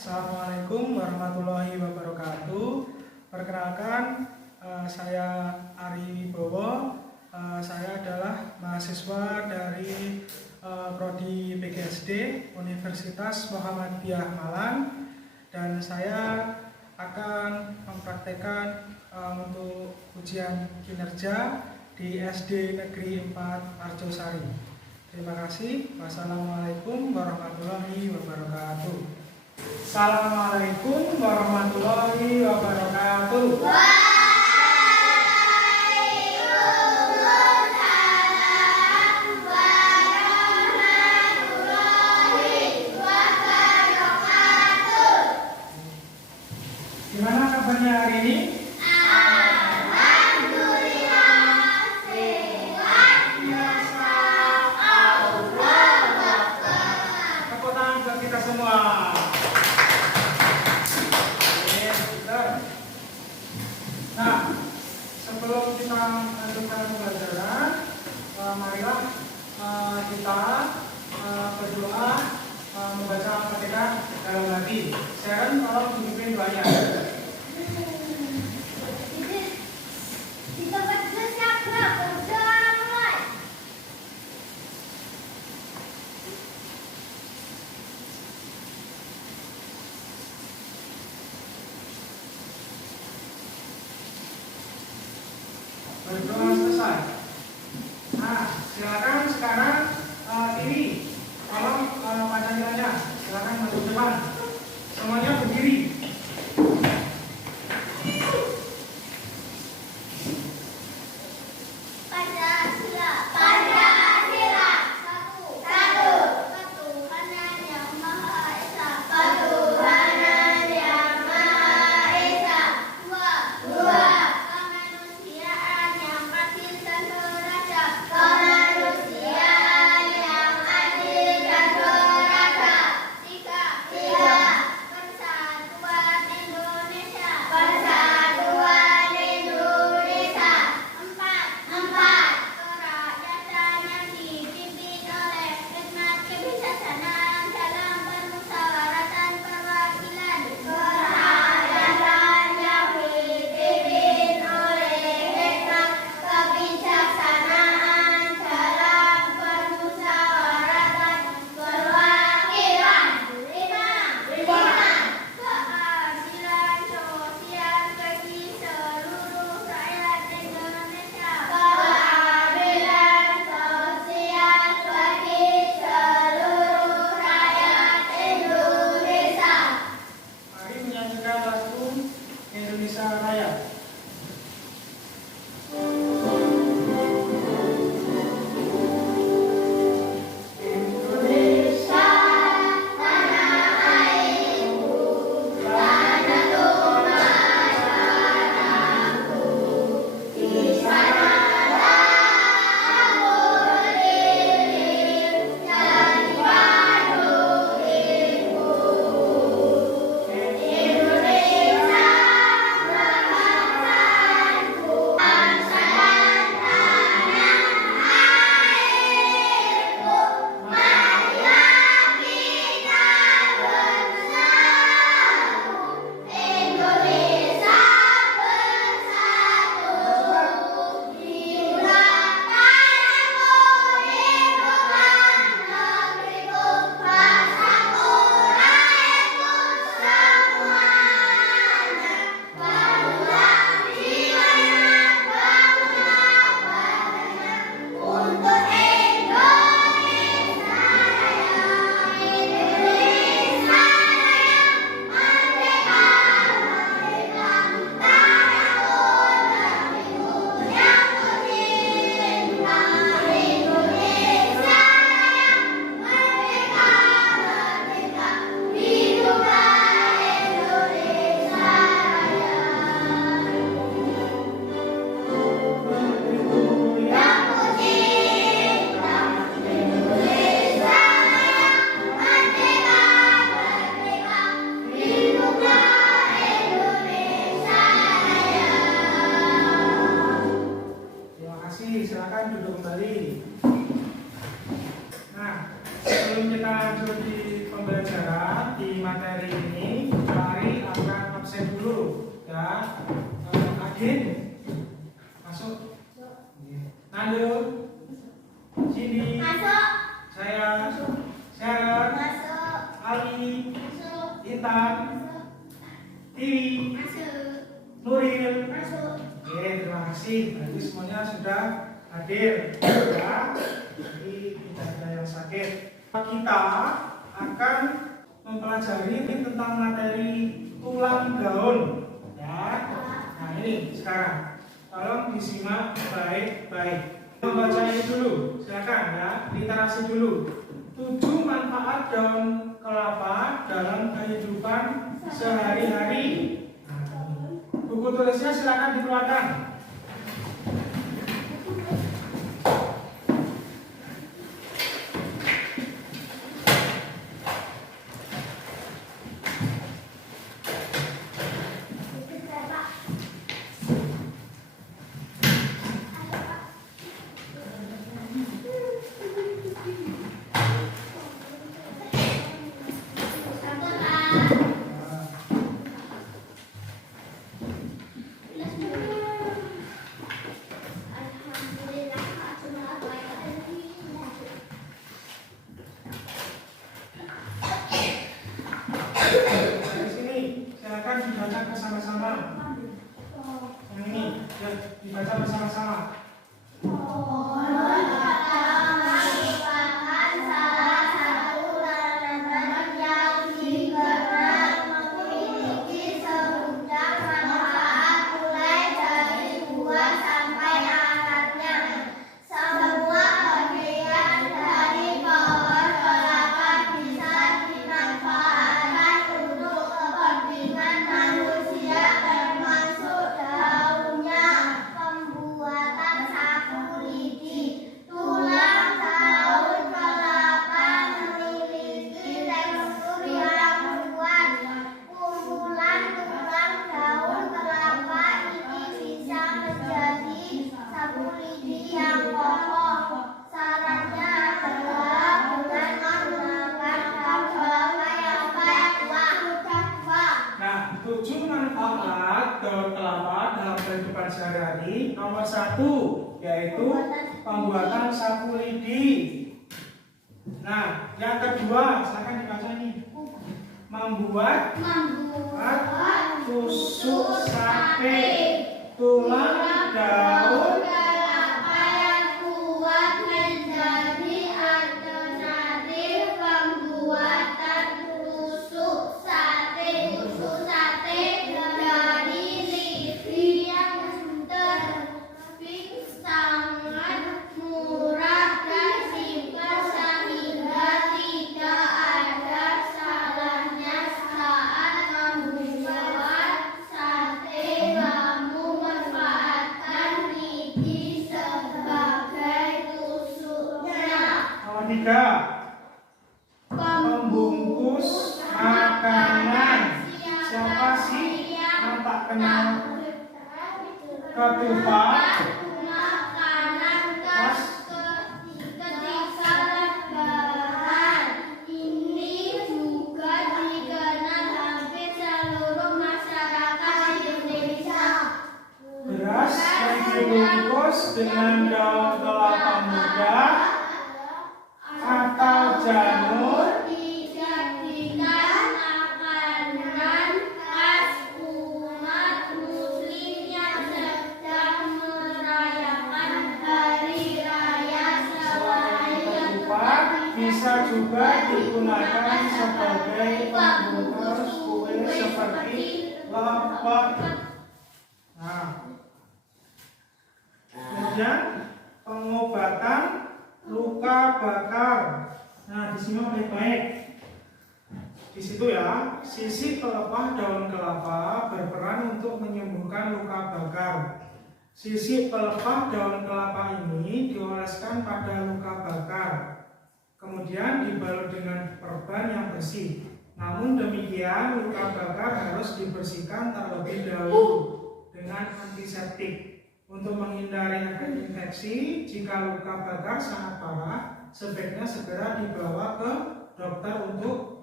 Assalamualaikum warahmatullahi wabarakatuh. Perkenalkan, saya Ari Wibowo. Saya adalah mahasiswa dari Prodi PGSD Universitas Muhammadiyah Malang, dan saya akan mempraktekkan untuk ujian kinerja di SD Negeri 4 Arjosari. Terima kasih. Wassalamualaikum warahmatullahi wabarakatuh. Assalamualaikum warahmatullahi wabarakatuh. Waalaikumsalam warahmatullahi wabarakatuh. Gimana kabarnya hari ini? Nah, sebelum kita lanjutkan pembelajaran, marilah kita berdoa membaca Al-Fatihah dalam hati. Sharon, tolong tunjukin doanya. Berdoa selesai. Nah, silakan sekarang ini tolong Pancasilanya, silakan maju depan. Semuanya berdiri. Pancasila. Pancasila. Satu. Ketuhanan yang Maha Esa. Ketuhanan yang Maha Esa. Dua. Kemanusiaan yang adil dan beradab. Kemanusiaan yang adil dan beradab. Tiga. Persatuan Indonesia. Persatuan Indonesia. Empat. Kerakyatan yang dipimpin oleh hikmat kebijaksanaan dalam permusyawaratan perwakilan. Kerakyatan yang dipimpin oleh hikmat kebijaksanaan dalam permusyawaratan perwakilan. Lima. Keadilan sosial bagi seluruh rakyat Indonesia. Keadilan sosial bagi seluruh rakyat Indonesia. Mari menyanyikan lagu Indonesia Raya. Indonesia, tanah airku, tanah tumpah darahku. Di sanalah aku berdiri dan dipadu ilmu. Indonesia, bangsaku, bangsa dan tanah airku. Marilah kita bersatu, Indonesia bersatu. Di bulan tanahku, hiduplah negeriku, bangsaku, rakyatku semuanya. Bangunlah jiwanya, bangunlah badannya, untuk Indonesia Raya. Indonesia Raya, merdeka, merdeka, tanahku, negeriku yang kucinta. Indonesia Raya, merdeka, merdeka, hiduplah Indonesia Raya. Yang kucinta, Indonesia Raya, merdeka, merdeka, hiduplah Indonesia Raya. Terima kasih. Silakan duduk kembali. Nah, sebelum kita lanjut di pembelajaran di materi ini, Mari akan absen dulu ya. Agin masuk. Nando, Cindy, Masuk. saya, Sharon, Masuk. Ali, Masuk. Intan, Masuk. Tiwi, Masuk. Nuril. Masuk. Oke, terima kasih. Berarti semuanya sudah hadir ya. Jadi tidak ada yang sakit. Kita akan mempelajari tentang materi tulang gaun ya. Nah ini sekarang tolong disimak baik-baik. Membaca ini dulu, silakan ya, literasi dulu. 7 manfaat daun kelapa dalam kehidupan sehari-hari. Buku tulisnya silakan dikeluarkan. Dari sini silakan dibaca bersama-sama. Yang ini ya, dibaca bersama-sama. Merupakan salah satu tanaman yang dikenal memiliki segudang manfaat mulai dari buah sampai akarnya. Semua bagian dari pohon kelapa bisa dimanfaatkan untuk kepentingan manusia termasuk daunnya. Pembuatan sapu lidi. Tulang daun kelapa memiliki tekstur yang kuat. Kumpulan tulang daun kelapa ini bisa menjadi sapu lidi yang kokoh. Sarannya adalah dengan menggunakan daun kelapa yang tua. Nah, 7 manfaat daun kelapa dalam kehidupan sehari-hari. Nomor 1 yaitu pembuatan sapu lidi. Nah, yang kedua, silakan dibaca ini. Membuat tusuk sate. Tulang daun kelapa yang kuat menjadi alternatif pembuatan tusuk sate. Tusuk sate dari lidi yang terpik sangat murah dan simpel sehingga tidak ada salahnya saat membuat sate. Kamu manfaatkan lidi sebagai tusuknya. nomor 3. Pembungkus makanan. Siapa sih yang tak kenal ketupat? Makanan khas ketika lebaran. Ini juga dikenal hampir seluruh masyarakat Indonesia. Beras yang dibungkus dengan daun kelapa muda atau janur. Dijadikan makanan khas umat muslim yang sedang merayakan hari raya selain Ketupat bisa juga digunakan sebagai pembungkus kue seperti lepet. Nah, kemudian pengobatan luka bakar. Nah, disimak baik-baik. Di situ ya, sisi pelepah daun kelapa berperan untuk menyembuhkan luka bakar. Sisi pelepah daun kelapa ini dioleskan pada luka bakar, kemudian dibalut dengan perban yang bersih. Namun demikian, luka bakar harus dibersihkan terlebih dahulu dengan antiseptik. Untuk menghindari efek infeksi, jika luka bakar sangat parah, sebaiknya segera dibawa ke dokter untuk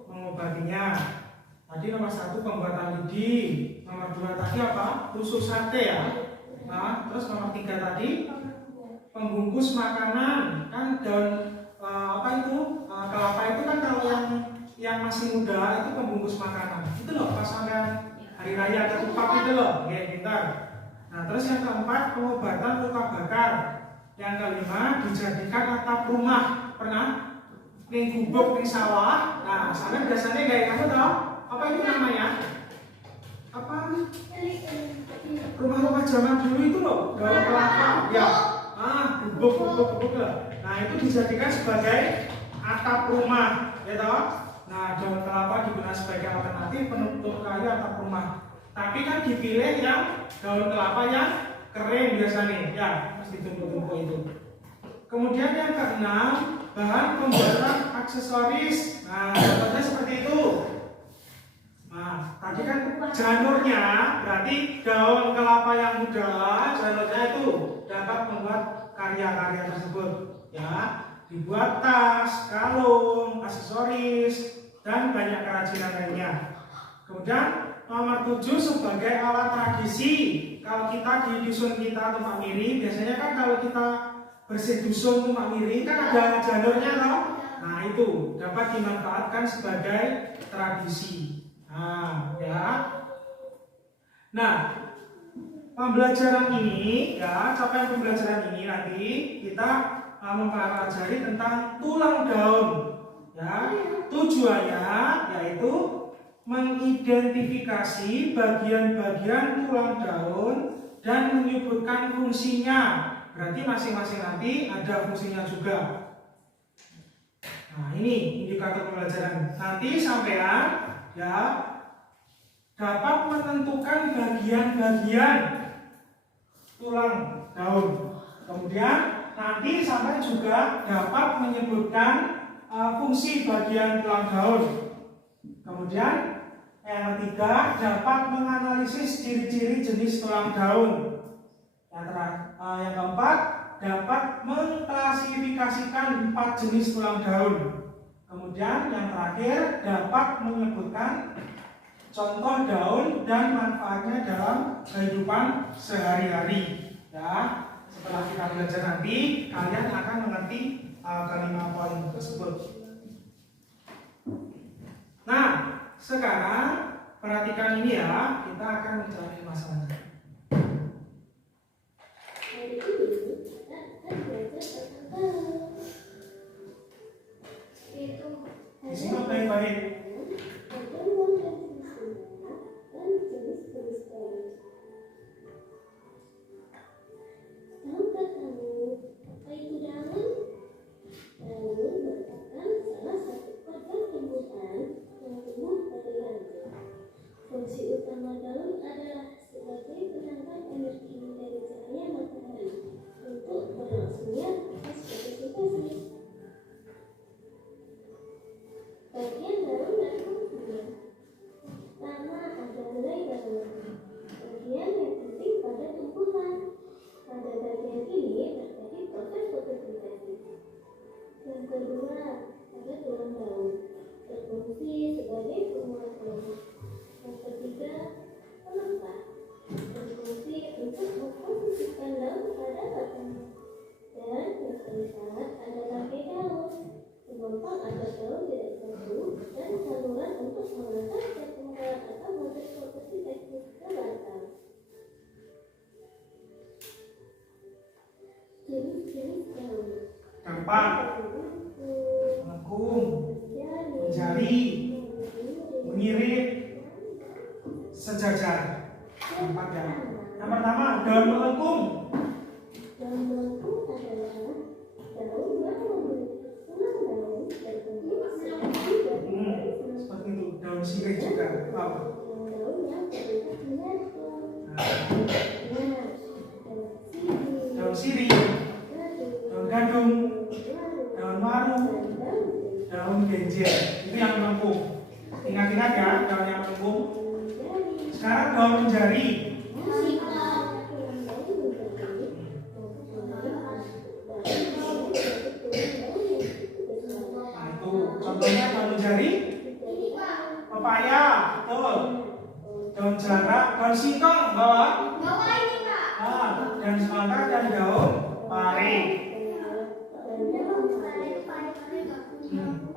mengobatinya. Tadi nomor 1 pembuatan lidi, nomor 2 tadi apa? Tusuk sate ya. Nah, terus nomor 3 tadi pembungkus makanan. Kan daun apa itu? Kelapa itu kan kalau yang masih muda itu pembungkus makanan. Itu loh pas sampai hari raya ketupat itu loh. Oke, pintar. Nah, terus yang keempat pengobatan luka bakar. Yang kelima dijadikan atap rumah. Pernah? Ning gubuk ning sawah. Nah, sampai biasanya kayak kamu tahu? Apa itu namanya? Apa? Rumah-rumah zaman dulu itu loh, daun kelapa. Ya. Gubuk lah. Nah, itu dijadikan sebagai atap rumah, ya toh? Nah, daun kelapa digunakan sebagai alternatif penutup kayu atap rumah. Tapi kan dipilih yang daun kelapa yang kering biasanya, ya, mesti tumpuk-tumpuk itu. Kemudian yang keenam, bahan pembuatan aksesoris. Nah, contohnya seperti itu. Nah, tadi kan janurnya, berarti daun kelapa yang muda, janurnya itu dapat membuat karya-karya tersebut, ya, dibuat tas, kalung, aksesoris, dan banyak kerajinan lainnya. Kemudian nomor 7 sebagai alat tradisi. Kalau kita di dusun kita Tumpang Miri, biasanya kan kalau kita bersih dusun Tumpang Miri kan ada janurnya toh. Nah, itu dapat dimanfaatkan sebagai tradisi. Nah, ya. Nah, pembelajaran ini ya, capaian pembelajaran ini nanti kita mempelajari tentang tulang daun. Ya, tujuannya yaitu mengidentifikasi bagian-bagian tulang daun dan menyebutkan fungsinya. Berarti masing-masing nanti ada fungsinya juga. Nah, ini indikator pembelajaran. Nanti sampean ya dapat menentukan bagian-bagian tulang daun. Kemudian nanti sampai juga dapat menyebutkan fungsi bagian tulang daun. Kemudian yang ketiga dapat menganalisis ciri-ciri jenis tulang daun. Yang keempat dapat mengklasifikasikan 4 jenis tulang daun. Kemudian yang terakhir dapat menyebutkan contoh daun dan manfaatnya dalam kehidupan sehari-hari. Ya, setelah kita belajar nanti kalian akan mengerti kelima poin tersebut. Nah, sekarang perhatikan ini ya, kita akan mencari masalahnya. Disimak baik-baik. Fungsi utama daun adalah sebagai penambah energi dari cahaya matahari untuk berlangsungnya proses fotosintesa. Bagian daun dan fungsinya. Pertama, ada helai daun. Bagian yang penting pada tumbuhan. Pada bagian ini terjadi proses fotosintesis. Yang kedua, ada tulang daun. Berfungsi sebagai penguat daun. Yang ketiga, pelengkap. Berfungsi untuk memposisikan daun pada batangnya. Dan yang keempat, ada tangkai daun. Penopang agar daun tidak jatuh dan saluran untuk mengantar cairan atau proses fotosintesis ke batang. Jenis-jenis daun. Dampak, melengkung, menjari, mengirit, sejajar. Dampak ya. Yang pertama daun melengkung. Daun melengkung adalah daun yang memiliki tulang daun berbentuk seperti Seperti itu. Daun sirih juga. Wow. daun yang berbentuk menyatu. Daun sirih, daun gadung, daun waru, daun genjer. Itu yang melengkung. Ingat-ingat ya, daun yang melengkung. Sekarang daun menjari. Nah, itu contohnya daun menjari.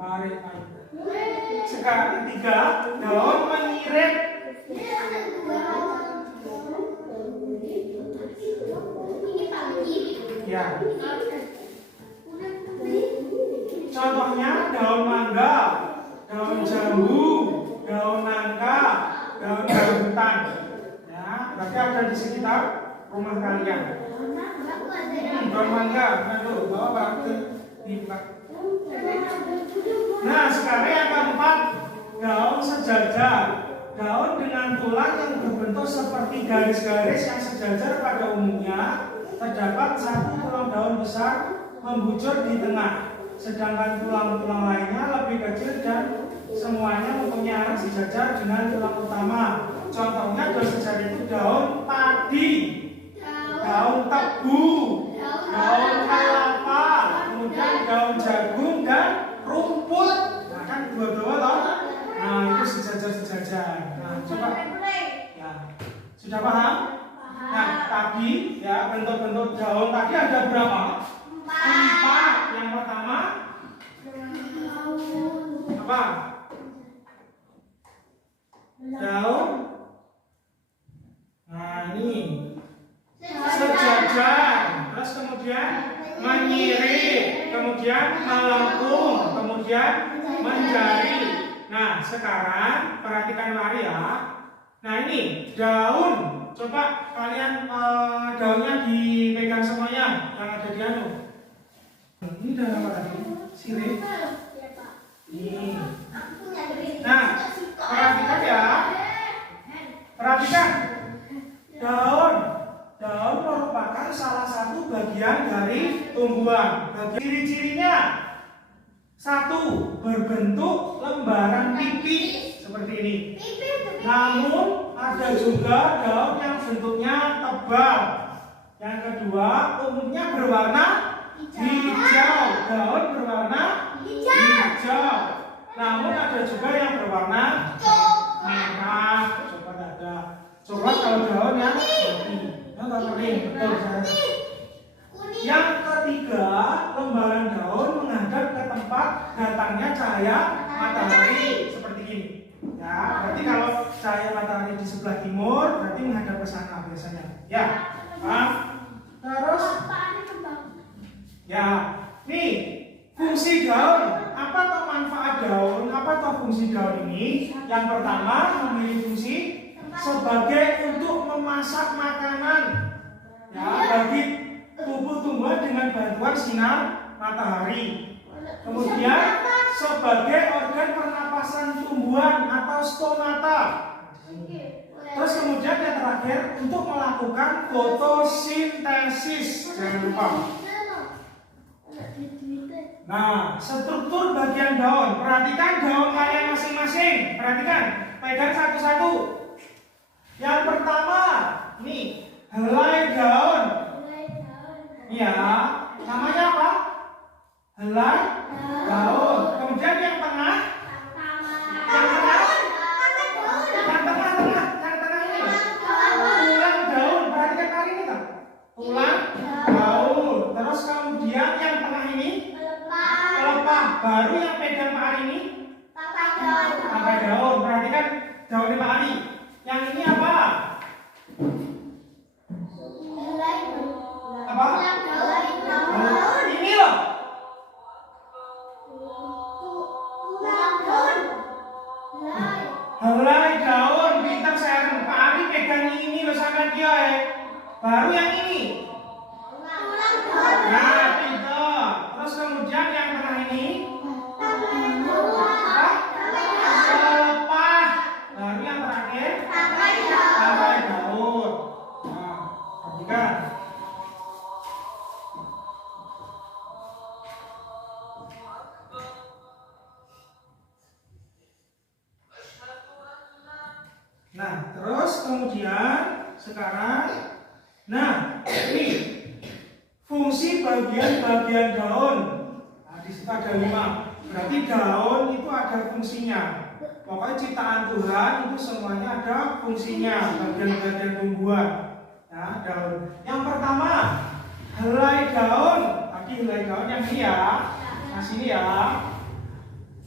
Sekarang ketiga, daun menyirit. Ya. Contohnya daun mangga, daun jambu, daun nangka, daun rambutan. Ya, berarti ada di sekitar rumah kalian. Daun mangga, aduh, bawa di belakang. Nah, sekarang yang keempat, daun sejajar. Daun dengan tulang yang berbentuk seperti garis-garis yang sejajar pada umumnya. Terdapat satu tulang daun besar membujur di tengah, sedangkan tulang-tulang lainnya lebih kecil dan semuanya mempunyai arah sejajar dengan tulang utama. Contohnya daun sejajar itu daun padi, daun tebu, daun kelapa, kemudian daun jagung dan rumput. Nah, kan dua-dua loh. Nah, itu sejajar-sejajar. Nah, coba. Ya. Sudah paham? Nah, tadi ya bentuk-bentuk daun tadi ada berapa? 4. Yang pertama apa? Daun. Nah, ini sejajar. Terus kemudian menyirit, kemudian melengkung, kemudian menjari. Nah, sekarang perhatikan mari ya. Nah, ini daun. Coba kalian daunnya dipegang semuanya yang ada di anu. Ini daun apa tadi? Sirih. Ini. Nah, perhatikan ya. Perhatikan. Daun merupakan salah satu bagian dari tumbuhan. Ciri-cirinya, 1. Berbentuk lembaran pipih seperti ini. Namun ada juga daun yang bentuknya tebal. Yang kedua, umumnya berwarna hijau. Daun berwarna hijau. Namun ada juga yang berwarna merah. Coba ada. Coba kalau daun yang putih. Betul. Yang ketiga, lembaran daun menghadap ke tempat datangnya cahaya matahari seperti ini. Ya, berarti kalau cahaya matahari di sebelah timur, berarti menghadap ke sana biasanya. Ya, terus, ya, nih fungsi daun. Apa toh manfaat daun? Apa toh fungsi daun ini? Yang pertama, memiliki fungsi sebagai untuk memasak makanan. Ya, bagi tubuh tumbuhan dengan bantuan sinar matahari. Kemudian sebagai organ pernapasan tumbuhan atau stomata. Terus kemudian yang terakhir untuk melakukan fotosintesis. Jangan lupa. Nah, struktur bagian daun. Perhatikan daun kalian masing-masing. Perhatikan, pegang satu-satu. Yang pertama, nih, helai daun. Iya, namanya apa? Helai daun. Kemudian yang tengah, yang tengah ini tulang daun. Perhatikan kali ini tak? Tulang daun. Terus kemudian yang tengah ini pelepah. Baru yang pegang Pak Ari ini tangkai daun. Perhatikan daunnya Pak Ari. Yang ini apa? Apa? Ini loh. Helai daun. Pintar saya. Pak Ari pegang ini loh sampai dia Baru yang ini. Nah, pintar. Terus kemudian yang tengah ini. Pelepah. Baru yang terakhir. Tangkai daun. Nah, perhatikan. Nah, terus kemudian sekarang, nah ini fungsi bagian-bagian daun. Nah, di situ ada 5. Berarti daun itu ada fungsinya. Pokoknya ciptaan Tuhan itu semuanya ada fungsinya. Bagian-bagian tumbuhan. Ya, daun. Yang pertama, helai daun. Tadi helai daun yang ini ya. Nah, sini ya.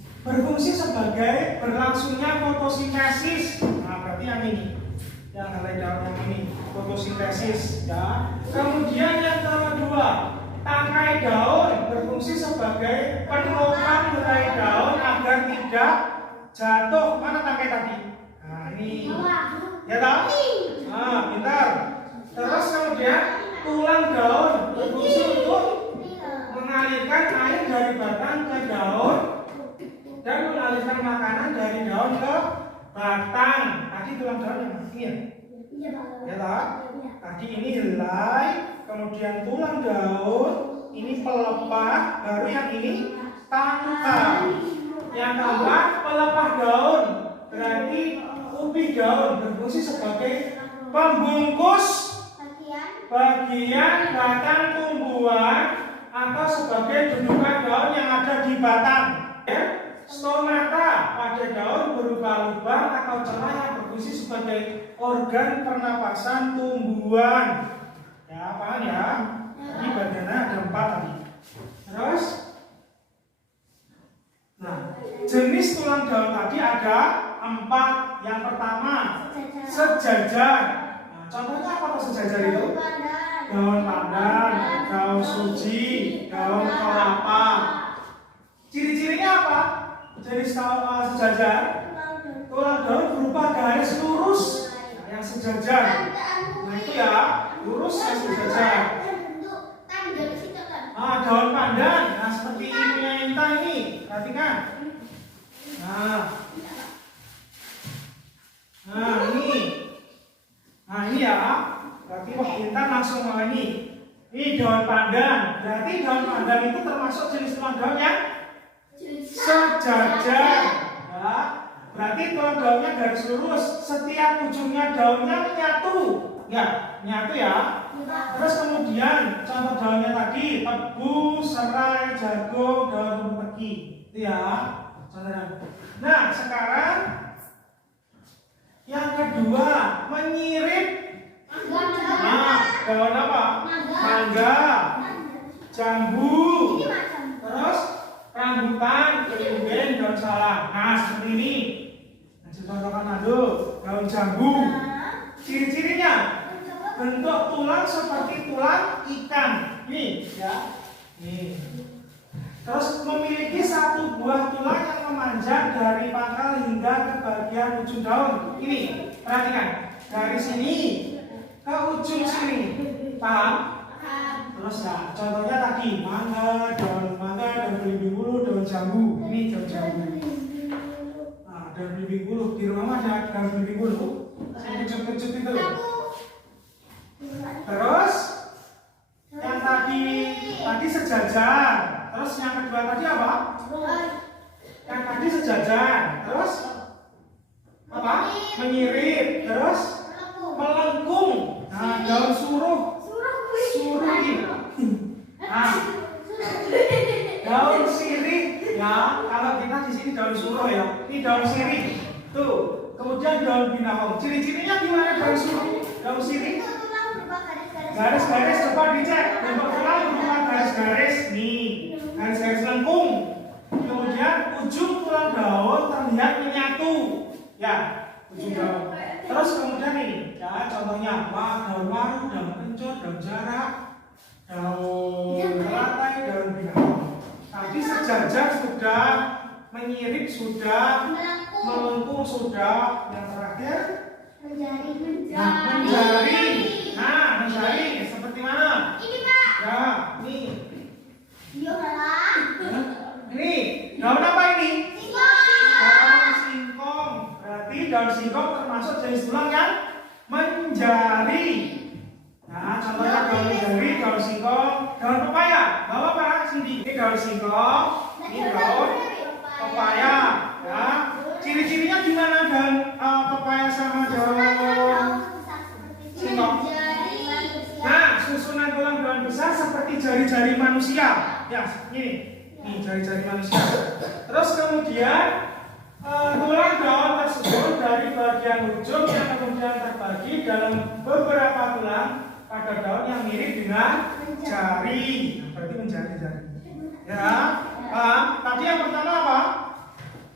berfungsi sebagai berlangsungnya fotosintesis. Nah, berarti yang ini, yang helai daun yang ini, fotosintesis, ya. Kemudian yang kedua, tangkai daun berfungsi sebagai penopang helai daun agar tidak jatuh. Mana tangkai tadi? Nah, ini, ya tahu? Nah, pintar. Terus kemudian tulang daun berfungsi untuk mengalirkan air dari batang ke daun dan mengalirkan makanan dari daun ke batang. Tadi tulang daun yang ini ya? Ya tak? Tadi ini helai, kemudian tulang daun, ini pelepah, baru yang ini tangkai. Yang keempat pelepah daun, berarti ubih daun berfungsi sebagai pembungkus bagian batang tumbuhan atau sebagai gundukan daun yang ada di batang. Ya. Stomata pada daun berupa lubang atau celah yang berfungsi sebagai organ pernapasan tumbuhan. Ya, paham ya? Ini bagiannya ada 4 tadi. Terus, nah, jenis tulang daun tadi ada 4. Yang pertama, sejajar. Nah, contohnya apa tuh sejajar itu? Daun pandan, daun suji, daun kelapa. Ciri-cirinya apa? Jenis sejajar, tulang daun berupa garis lurus, nah, yang sejajar. Nah itu ya, lurus yang sejajar. Daun pandan, nah seperti punya Intan ini, perhatikan. Nah ini ya, berarti wah Intan langsung mau ini. Ini daun pandan, berarti daun pandan itu termasuk jenis tulang daun yang sejajar, ya. Berarti tulang daunnya garis lurus, setiap ujungnya daunnya menyatu, ya, menyatu ya. Terus kemudian contoh daunnya tadi tebu, serai, jagung, daun rumput, itu ya. Nah sekarang yang kedua menyirip. Nah, daun apa? Mangga, jambu, terus rambutan, kemudian daun salam. Nah, seperti ini. Nah, contohkan daun jambu. Ciri-cirinya bentuk tulang seperti tulang ikan. Nih, ya. Nih. Terus memiliki satu buah tulang yang memanjang dari pangkal hingga ke bagian ujung daun. Ini, perhatikan. Dari sini ke ujung sini. Paham? Terus ya, contohnya tadi mangga, daun belimbing bulu, daun jambu. Ini daun jambu. Nah, daun belimbing bulu di rumah ada daun belimbing bulu. Kecut-kecut itu. Terus yang tadi sejajar. Terus yang kedua tadi apa? Yang tadi sejajar. Terus apa? Menyirip. Terus melengkung. Nah, daun suruh ini. Nah, daun sirih ya. Kalau kita di sini daun suruh ya. Ini daun sirih. Tuh. Kemudian daun binahong. Ciri-cirinya gimana daun suruh? Daun sirih? Garis-garis coba dicek. Bentuk tulang berupa garis-garis. Nih, garis-garis lengkung. Kemudian ujung tulang daun terlihat menyatu. Ya, ujung daun. Terus kemudian ini, ya contohnya daun waru, daun kencur, daun jarak, daun teratai, daun binahong. Tadi sejajar sudah, menyirip sudah, melengkung sudah. Yang terakhir menjari. Nah, menjari seperti mana? Ini Pak. Ya, ini. Ini daun apa ini? Daun singkong. Berarti daun singkong termasuk jenis tulang yang menjari. Nah, contohnya daun menjari, daun singkong, daun pepaya. Bawa Pak Cindy. Ini daun singkong, ini daun pepaya. Ya, ciri-cirinya gimana daun pepaya sama daun singkong? Nah, susunan tulang daun besar seperti jari-jari manusia. Ya, ini jari-jari manusia. Terus kemudian tulang daun tersebut dari bagian ujung yang kemudian terbagi dalam beberapa tulang pada daun yang mirip dengan jari. Berarti menjari-jari. Ya, tadi yang pertama apa?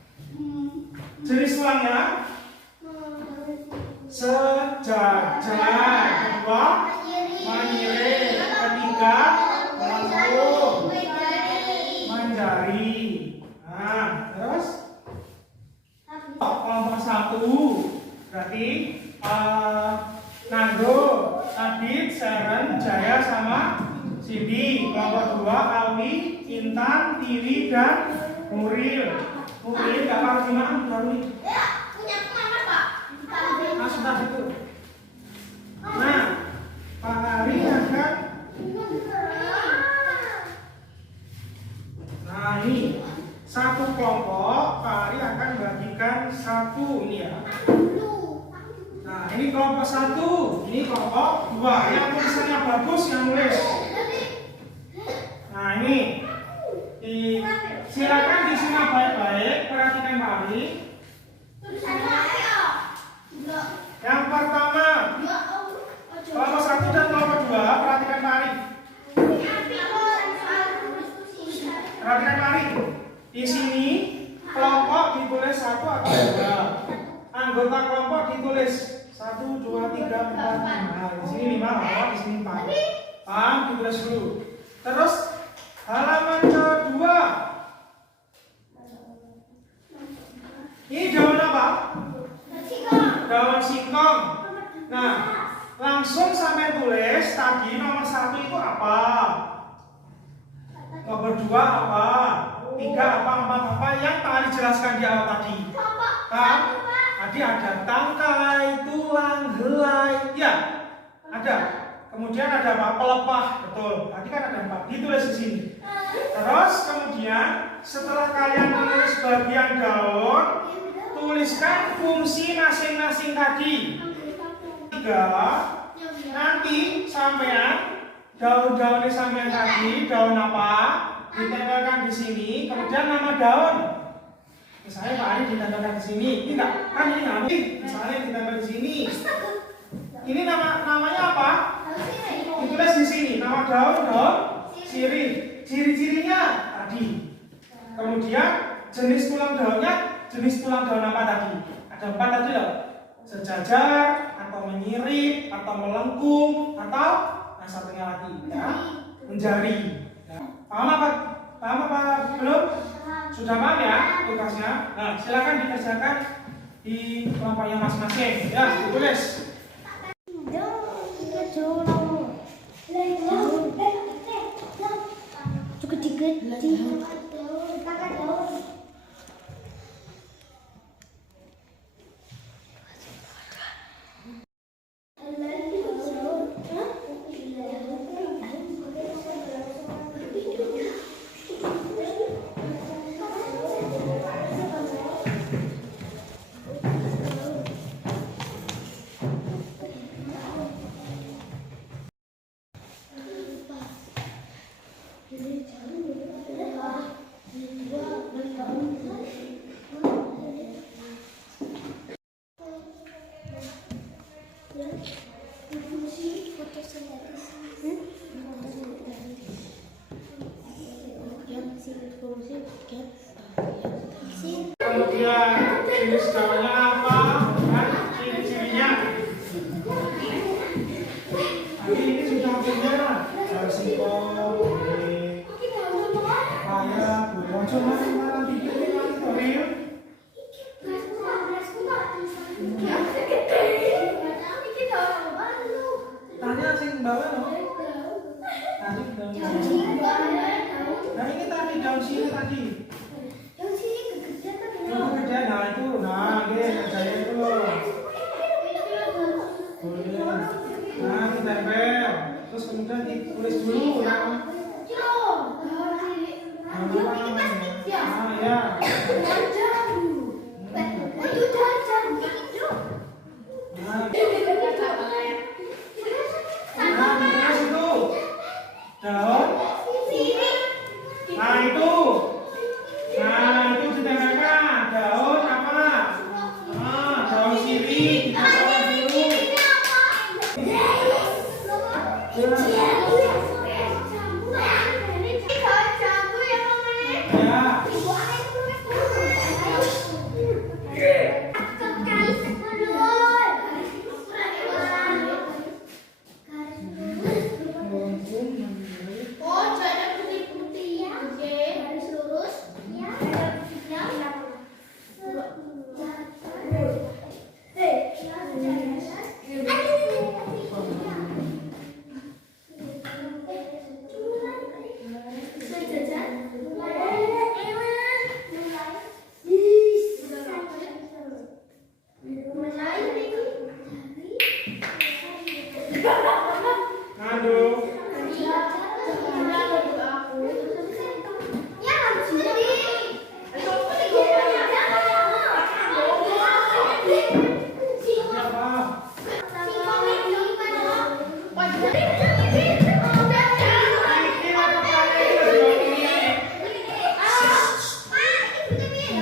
ulang ya. Sejajar. Kedua, menyiring. Ketiga, melengkung. Menjari. Nah, terus kelompok 1 berarti Nando, Adit, Seren, Jaya sama Cindy. Kelompok 2 Alwi, Intan, Tiwi dan Nuril. Nuril gak paham gimana baru ini. Punya mama Pak. Nah, sudah itu. Nah, Pak Hari akan. Nah ini satu kelompok Pak Hari akan bagikan satu ini ya. Nah ini kelompok 1, ini kelompok 2. Yang tulisannya bagus yang nulis. Nah ini silakan disimak baik-baik, perhatikan Pak Hari. Yang pertama kelompok 1 dan kelompok 2, perhatikan Pak Ari. Perhatikan Pak Ari. Di sini kelompok ditulis 1 atau 2. Anggota kelompok ditulis 1, 2, 3, 4, 5. Nah, di sini 5, di sini 4. Paham? Ditulis dulu. Terus halaman kedua. Ini daun apa? Daun singkong. Nah, langsung sampai tulis tadi nomor 1 itu apa? Nomor 2 apa? 3 apa? 4 apa? Yang tadi jelaskan di awal tadi. Kan? Tadi ada tangkai, tulang, helai. Ya, ada. Kemudian ada apa? Pelepah. Betul. Tadi kan ada 4. Ditulis di sini. Terus kemudian setelah kalian tulis bagian daun, tuliskan fungsi masing-masing tadi. 3. Nanti sampean daun-daunnya sampean tadi, daun apa? Ditempelkan di sini, kemudian nama daun. Misalnya Pak Ari ditempelkan di sini. Ini enggak, kan ini nama. Misalnya ditempel di sini. Ini namanya apa? Ditulis di sini, nama daun sirih. Ciri-cirinya tadi. Kemudian jenis tulang daunnya, jenis tulang daun apa tadi? Ada 4 tadi loh. Sejajar, atau menyirip, atau melengkung, atau satunya lagi ya, menjari. Ya. Paham apa belum? Sudah paham ya tugasnya? Nah, silakan dikerjakan di kelompoknya masing-masing. Ya, ditulis. Kemudian jenis daunnya apa? Dan ciri-cirinya. Tadi ini sudah punya daun singkong, paya, burojo, mana dikit Toril. Tanya sing bawa loh. Tadi daun sini. Nah ini tadi daun sini tadi. Kerja, nah itu, nah kerjanya itu. Nah ditempel, terus kemudian ditulis dulu nama. Nah ya. Nah ditulis itu daun. Nah itu. Nah itu ditempelkan daun apa? Nah daun sirih ditempelkan dulu. Ya.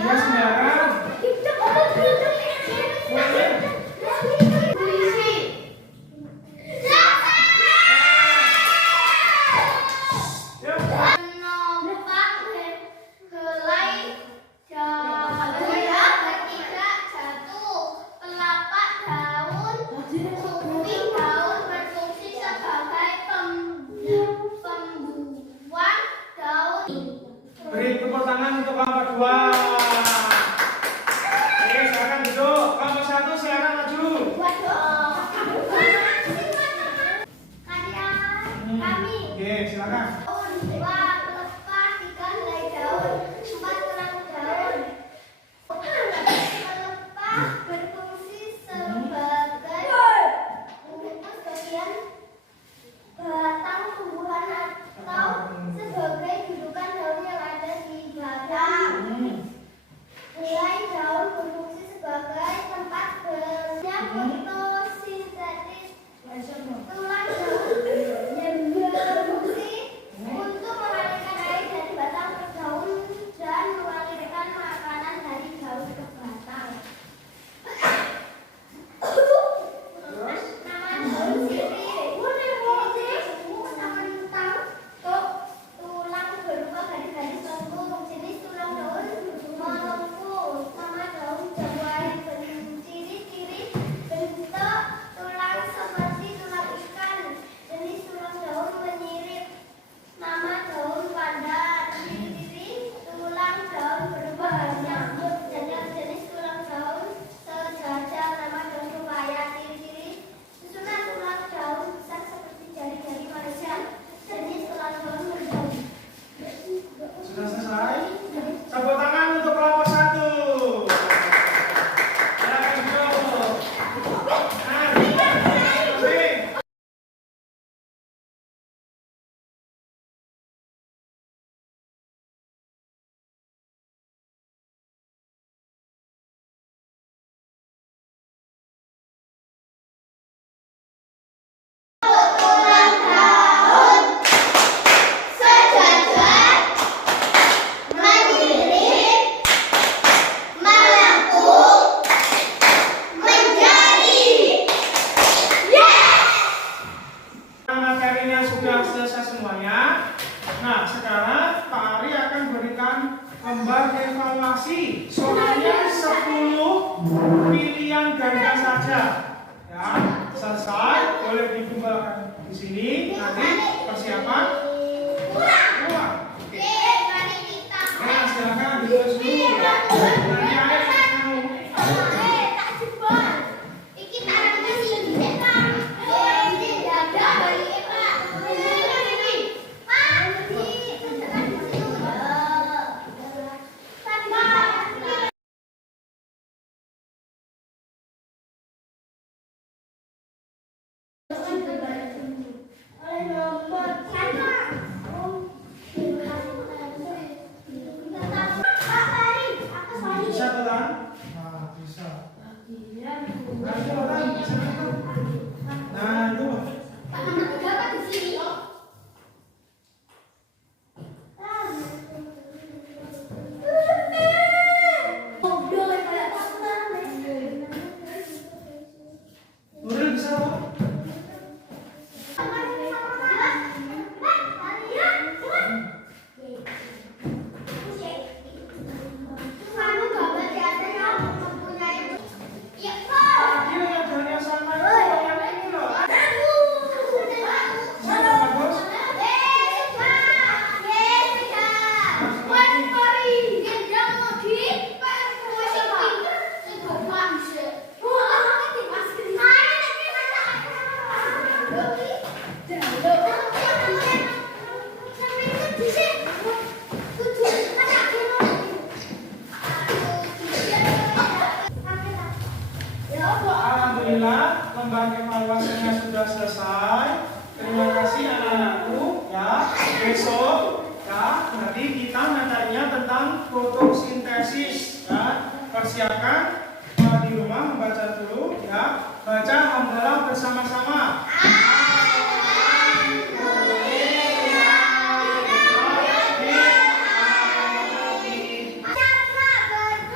Ya sembarang. Beri tepuk tangan untuk kelompok 2. Oke, silakan duduk. Kelompok 1 silakan maju. Oke, silakan. Berfungsi sebagai bungkus bagian batang tumbuhan atau sebagai dudukan daun yang ada di batang. Helai daun berfungsi sebagai tempat bernya fotosintesis. Tulang daun berfungsi untuk mengalirkan air dari batang ke daun dan mengalirkan makanan dari daun ke batang. Nama daun sirih. Tulang berupa garis-garis lengkung. Jenis tulang daun melengkung. Nama daun jawai. Ciri-ciri bentuk tulang seperti tulang ikan. Jenis tulang daun menyirip. Nama daun padat. Ciri-ciri tulang daun berubah nyambut. Jenis tulang daun sejajar. Nama daun pepaya. Ciri-ciri susunan tulang daun besar seperti jari-jari manusia. Jenis tulang daun berdaun. Sudah selesai? Tepuk tangan untuk kelompok 1. Silakan duduk. Nah, oke. Materinya sudah selesai semuanya. Nah, sekarang Pak Ari akan berikan gambar evaluasi. Soalnya 10 pilihan ganda saja. Ya, selesai. Boleh dikumpulkan di sini. Nanti persiapan. Uang. Nah, silakan ditulis dulu. Nanti air kamu. Bisa telan? Nah, bisa. Nah, itu telan. Nah, itu. Nuril bisa apa? Alhamdulillah, lembaga evaluasinya sudah selesai. Terima kasih anak-anakku. Ya, besok ya nanti kita materinya tentang fotosintesis. Ya, persiapkan di rumah membaca dulu. Ya, baca hamdalah bersama-sama.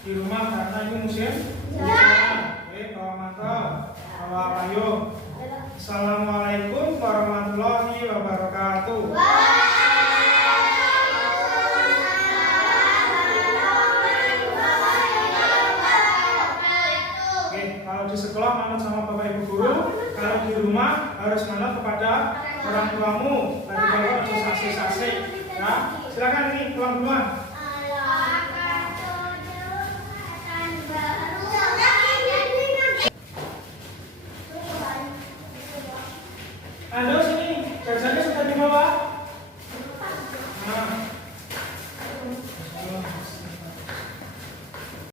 Di rumah karena ini musim hujan. Oke, bawa mantel, bawa payung. Assalamualaikum warahmatullahi wabarakatuh. Oke, kalau di sekolah manut sama Bapak Ibu guru, kalau di rumah harus manut kepada orang tuamu. Tadi kalau sase-sase, ya. Silakan ini pulang duluan.